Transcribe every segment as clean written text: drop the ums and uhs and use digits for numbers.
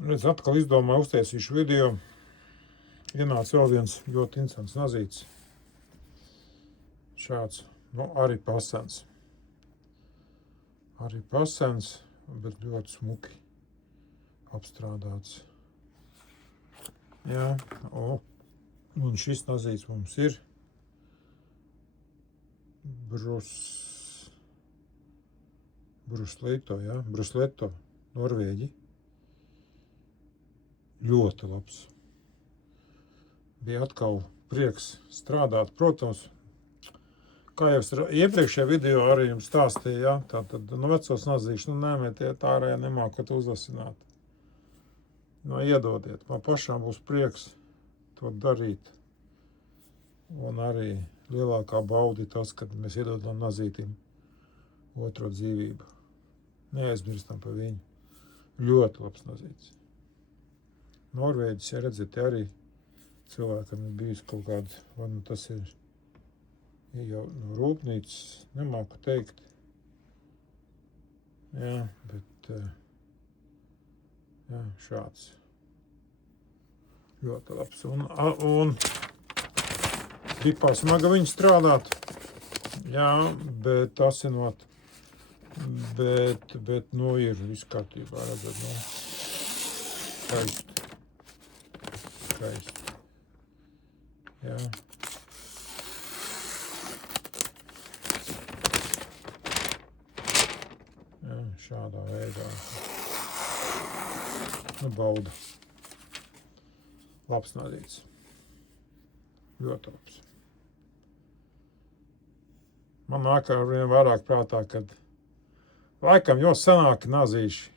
Redz, atkal izdomāju uztaisīšu video. Ienāca vēl viens ļoti interesants nazīts. Šāds, arī pasens. Arī pasens, bet ļoti smuki apstrādāts. Jā, un šis nazīts mums ir Brusleto, Norvēģi. Ļoti labs. Bija atkal prieks strādāt, protams. Kā jau es iepriekšējā video arī jums stāstīju, ja? Tātad vecos nazīšus, nemetiet ārā, ja nemākat uzlasināt. Iedodiet, man pašām būs prieks to darīt. Un arī lielākā bauda ir tas, kad mēs iedodam nazītim otro dzīvību. Neaizmirstam par viņu. Ļoti labs nazīts. Norvēģis, ja redzat, arī cilvēkam ir bijis kaut kāds, vai tas ir jau no rūpnīcas, nemāku teikt. Jā, bet jā, šāds. Ļoti labs. Un tipā smaga viņu strādāt. Jā, bet asinot. Bet ir viss kārtībā, redzat, skaisti. Jā. Jā, šādā veidā. Bauda. Labs nazīts. Ļoti labs. Man nāk ar vien vairāk prātā, kad laikam jau senāki nazīši,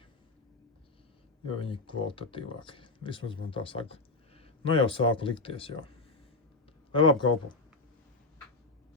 jo viņi kvalitatīvāki. Vismaz man tā saka. Jau sāku likties jau. Lai labi kalpo.